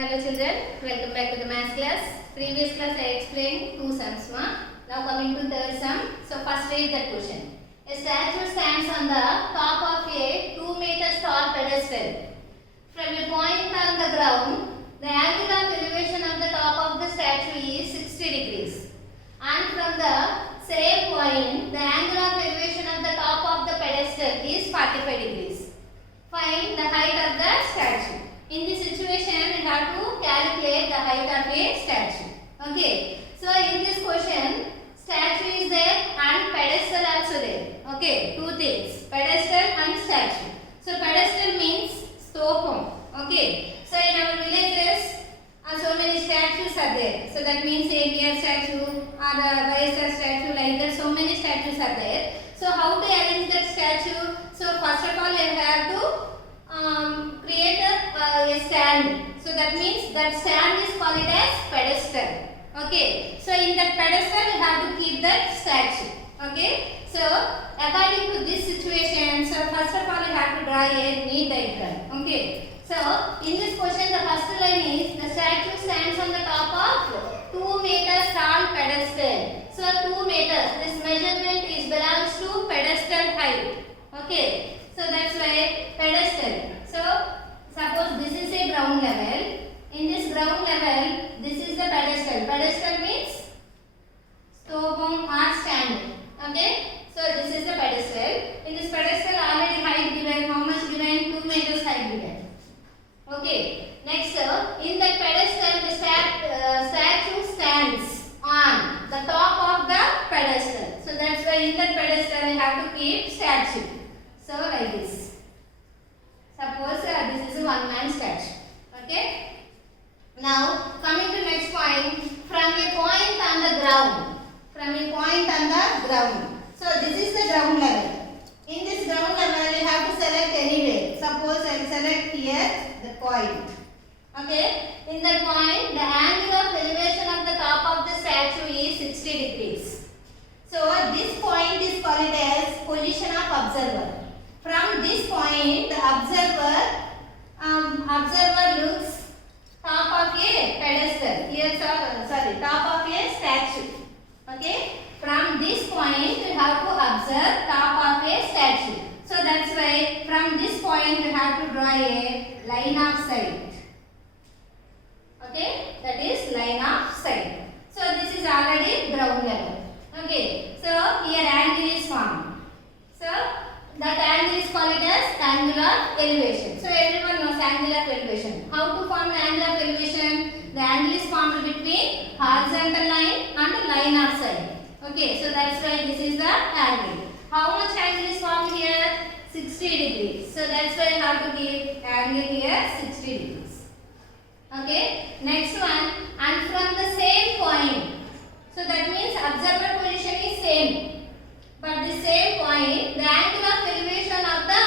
Hello children, welcome back to the maths class. Previous class I explained two sums. Now coming to third sum. So first read that question. A statue stands on the top of a 2 meters tall pedestal. From a point on the ground, the angle of elevation of the top of the statue is 60 degrees. And from the same point, the angle of elevation of the top of the pedestal is 45 degrees. Find the height of the statue. In this situation, we have to calculate the height of a statue. Okay. So in this question, statue is there and pedestal also there. Okay. Two things, pedestal and statue. So pedestal means stopam. Okay. So in our villages, so many statues are there. So that means ABR statue or YSR statue, like that. So many statues are there. So how to arrange that statue? So first of all, you have to create a stand. So that means that stand is called as pedestal. Okay. So in that pedestal you have to keep that statue. Okay. So according to this situation, so first of all you have to draw a neat diagram. Okay. So in this question the first line is the statue stands on the top of 2 meters tall pedestal. So 2 meters. This measurement is belongs to pedestal height. Okay. So that's why pedestal. So suppose this is a ground level. In this ground level, this is the pedestal. Pedestal means stopam or stand. Okay. So this is the pedestal. In this pedestal already height given. How much given? 2 meters height given. Okay. Next, in that pedestal, the statue stands on the top of the pedestal. So that's why in that pedestal we have to keep statue. So like this. Suppose this is a one man statue. Okay. Now coming to next point. From a point on the ground. From a point on the ground. So this is the ground level. In this ground level you have to select anywhere. Suppose I will select here the point. Okay. In that point the angle of elevation of the top of the statue is 60 degrees. So this point is called as position of observer. From this point, the observer looks top of a pedestal. Here, top of a statue. Okay. From this point, you have to observe top of a statue. So that's why from this point, you have to draw a line of sight. Okay. That is line of sight. So this is already ground level. Okay. So here angle is formed. So that angle is called as angle of elevation. So everyone knows angle of elevation. How to form the angle of elevation? The angle is formed between horizontal line and the line of sight. Okay, so that's why this is the angle. How much angle is formed here? 60 degrees. So that's why you have to give angle here 60 degrees. Okay, next one, and from the same point. So that means observer position is same. But the same point, the angle of elevation of the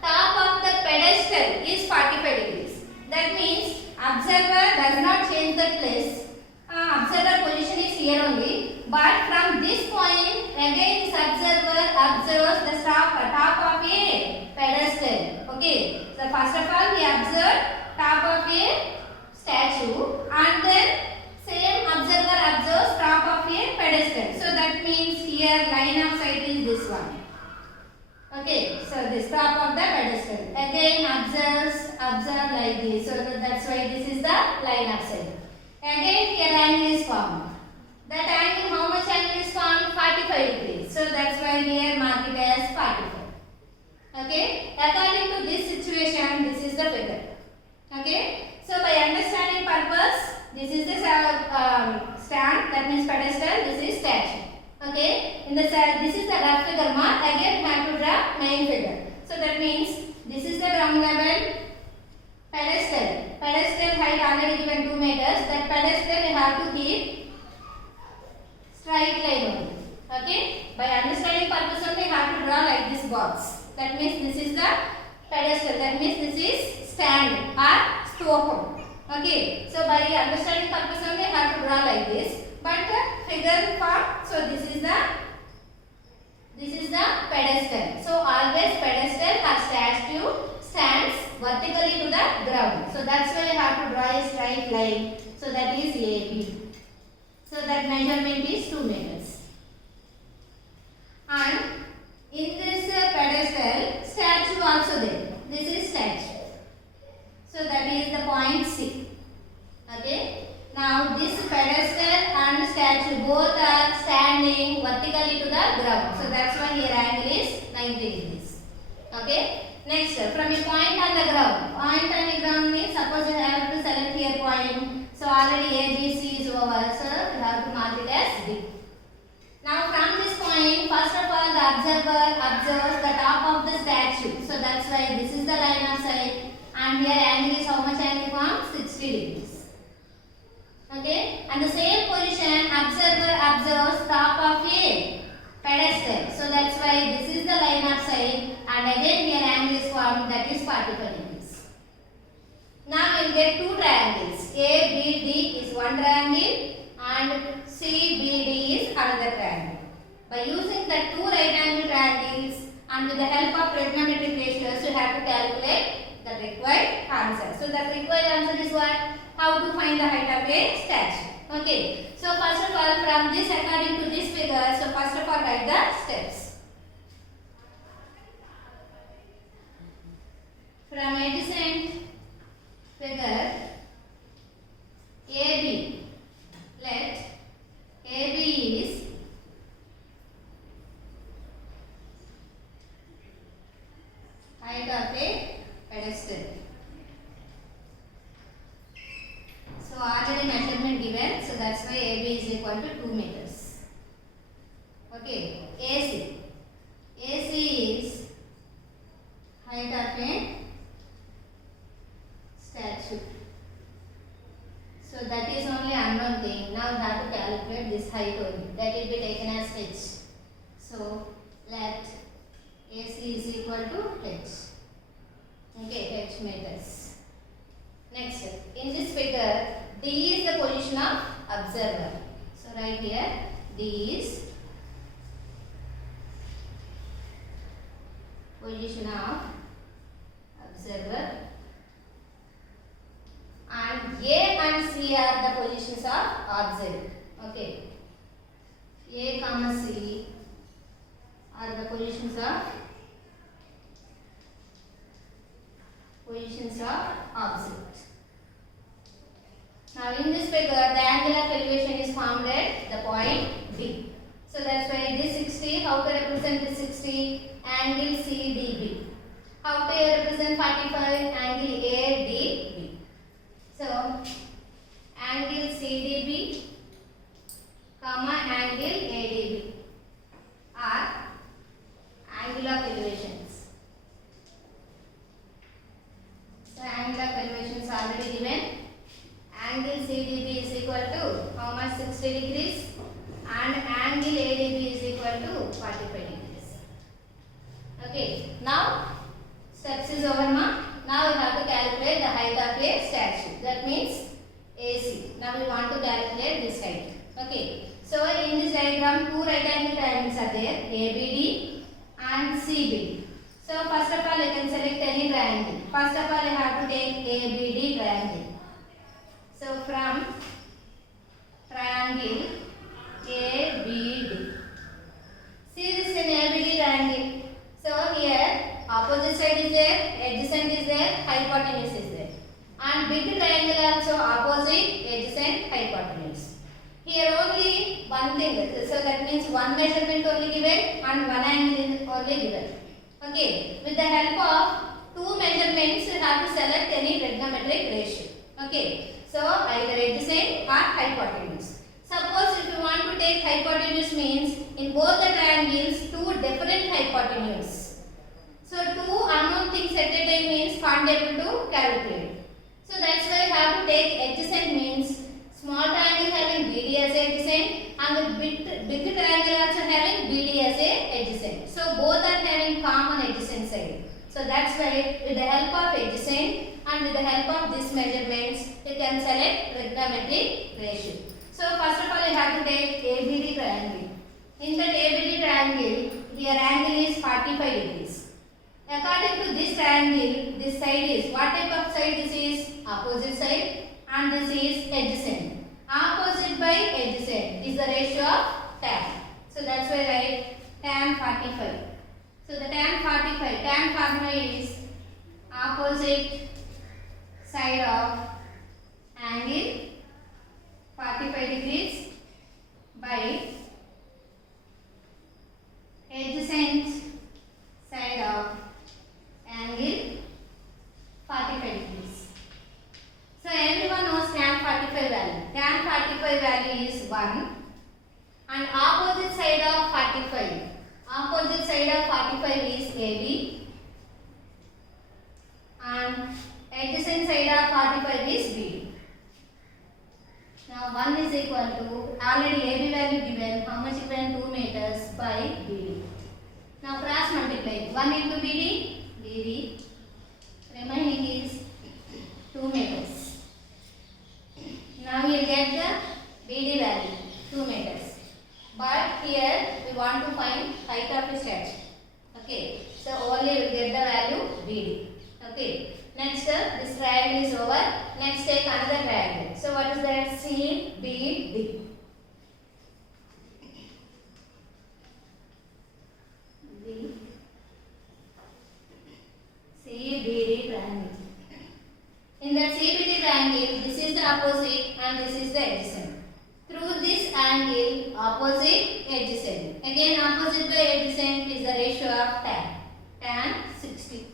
top of the pedestal is 45 degrees. That means observer does not change the place. Observer position is here only. But from this point, again this observer observes the top of a pedestal. Okay. So first of all, we observe top of a statue, and then same observer observes top of a pedestal. So that means here line of sight is this one. Okay, so this top of the pedestal. Again observe like this. So that's why this is the line of sight. Again here angle is formed. That angle, how much angle is formed? 45 degrees. So that's why here mark it as 45. Okay, according to this situation, this is the figure. Okay, so by understanding purpose, this is the stand, that means pedestal, this is statue. Okay, in the this is the rough figure mark. Again we have to draw main figure. So that means this is the ground level, pedestal. Pedestal height already given 2 meters. That pedestal we have to keep straight line only. Okay, by understanding purpose only we have to draw like this box. That means this is the pedestal. That means this is stand or stopam. Okay, so by understanding purpose only I have to draw like this. But figure form, so this is the pedestal. So always pedestal or statue stands vertically to the ground. So that's why you have to draw a straight line. So that is AB. So that measurement is 2 meters. And in this pedestal, statue also there. This is statue. So that is the point C. Okay. Now this pedestal and statue both are standing vertically to the ground. So that's why here angle is 90 degrees. Okay. Next, from a point on the ground. Point on the ground means suppose you have to select here point. So already A, B, C is over. So you have to mark it as D. Now from this point, first of all the observer observes the top of the statue. So that's why this is the line of sight. And here angle is how much angle from? 60 degrees. Okay. And the same position observer observes top of a pedestal. So that's why this is the line of sight. And again here angle is formed, that is 45 degrees. Now we will get two triangles. ABD is one triangle and CBD is another triangle. By using the two right angle triangles and with the help of trigonometric ratios, you have to calculate the required answer. So the required answer is what? How to find the height of a statue. Okay. So first of all, from this according to this figure, so first of all write the steps. From adjacent figure AB, let AB is height of a pedestal. So already measurement given, so that's why AB is equal to 2 meters. Okay, AC. AC is height of a statue. So that is only unknown thing. Now we have to calculate this height only. That will be taken as h. So let AC is equal to h. Okay, h meters. Next, in this figure, D is the position of observer. So right here, D is position of observer. And A and C are the positions of object. Okay. A comma C are the positions of object. Now in this figure, the angle of elevation is formed at the point D. So that's why it is 60. How to represent this 60? Angle CDB. How to represent 45? Angle ADB. So angle CDB comma angle ADB are angle of elevations. So angle of elevations already given. Angle CDB is equal to how much? 60 degrees and angle ADB is equal to 45 degrees. Okay, now steps is over ma. Now we have to calculate the height of a statue. That means AC. Now we want to calculate this height. Okay. So in this diagram, two right angle triangles are there, ABD and CBD. So first of all, you can select any triangle. First of all, you have to take ABD triangle. So from triangle ABD. See this in ABD triangle. So here opposite side is there, adjacent is there, hypotenuse is there. And big triangle also opposite, adjacent, hypotenuse. Here only one thing, so that means one measurement only given and one angle is only given. Okay, with the help of two measurements you have to select any trigonometric ratio. Okay, so either adjacent or hypotenuse. Suppose if you want to take hypotenuse means in both the triangles two different hypotenuse. So two unknown things at a time means can't able to calculate. So that's why you have to take adjacent means small triangle having BD as a adjacent and big triangle also having BD as a adjacent. So both are having common adjacent side. So that's why with the help of adjacent and with the help of these measurements you can select trigonometric ratio. So first of all you have to take ABD triangle. In that ABD triangle, here angle is 45 degrees. According to this triangle, this side is, what type of side this is? Opposite side, and this is adjacent. Opposite by adjacent is the ratio of tan. So that's why write tan 45. So the tan 45 is opposite side of angle 45 degrees by adjacent side of angle 45 degrees. So everyone knows tan 45 value. Tan 45 value is 1, and opposite side of 45. Opposite side of 45 is AB, and adjacent side of 45 is BD. Now 1 is equal to, already AB value given, how much given? 2 meters by BD. Now cross multiply 1 into BD, remaining is 2 meters. Now you get the BD value 2 meters. But here we want to find height of the statue. Okay, so only we get the value BD. Okay, next this triangle is over. Next take another triangle. So what is that? CBD. CBD triangle. In the CBD triangle, this is the opposite and this is the adjacent. Through this angle, opposite, adjacent. Again, opposite by adjacent is the ratio of tan. Tan 60.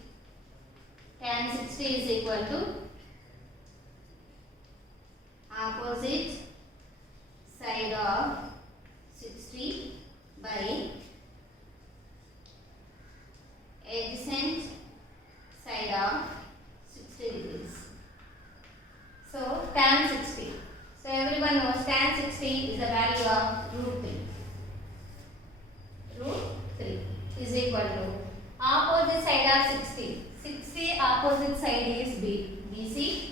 Tan 60 is equal to opposite side of 60 by adjacent side of 60 degrees. So tan 60. So everyone knows tan 60 is the value of root 3. Root 3 is equal to opposite side of 60. 60 opposite side is BC,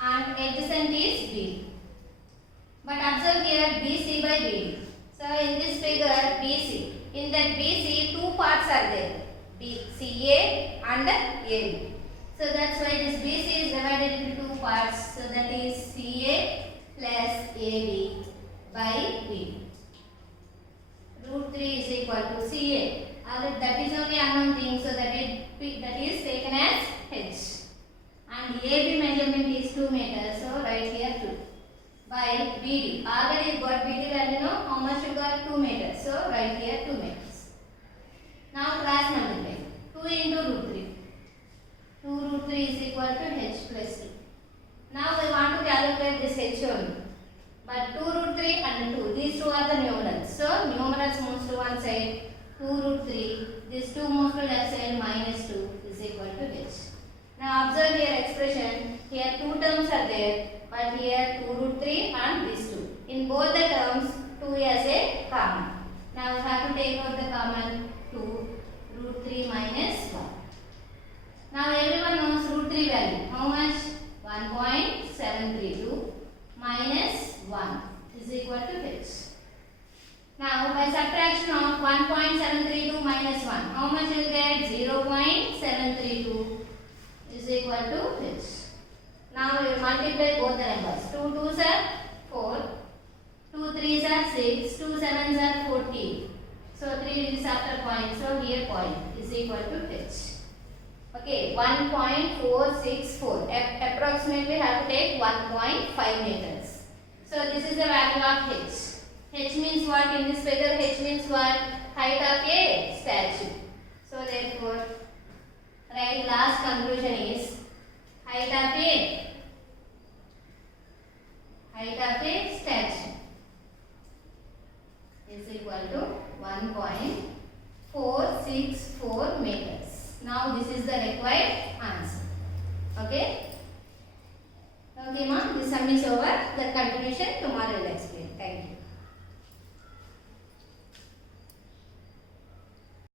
and adjacent is B. But observe here BC by BD. So in this figure BC, in that BC two parts are there, CA and AB. So that's why this BC is divided into two parts. So that is CA plus AB by BD. Root 3 is equal to CA. That is only unknown thing, so that is taken as H. And AB measurement is 2 meters, so write here 2. By BD. Already you got BD value, no? How much you got? 2 meters. So write here 2 meters. Now cross multiply. 2 into root 3. 2 root 3 is equal to H plus 2. Now we want to calculate this H only. But 2 root 3 and 2. These two are the numerals. So numerals moves to one side. 2 root 3. These two moves to left side. Minus 2 is equal to H. Now observe here expression. Here two terms are there. But here 2 root 3 and these two. In both the terms 2 as a common. Now we have to take out the common. 2 root 3 minus 1. Now everyone knows root 3 value. How much? 1.732 minus 1 is equal to H. Now by subtraction of 1.732 minus 1, how much you will get? 0.732 is equal to H. Now we will multiply both the numbers. 2 2s are 4, 2 3s are 6, 2 7s are 14. So 3 digits after point, so here point is equal to H. Okay, 1.464. Approximately have to take 1.5 meters. So this is the value of H. H means what in this figure? H means what? Height of a statue. So therefore, right, last conclusion is height of a statue is equal to 1.464 meters. Now this is the required answer. Okay? Okay, ma'am. This sum is over. The continuation tomorrow will explain.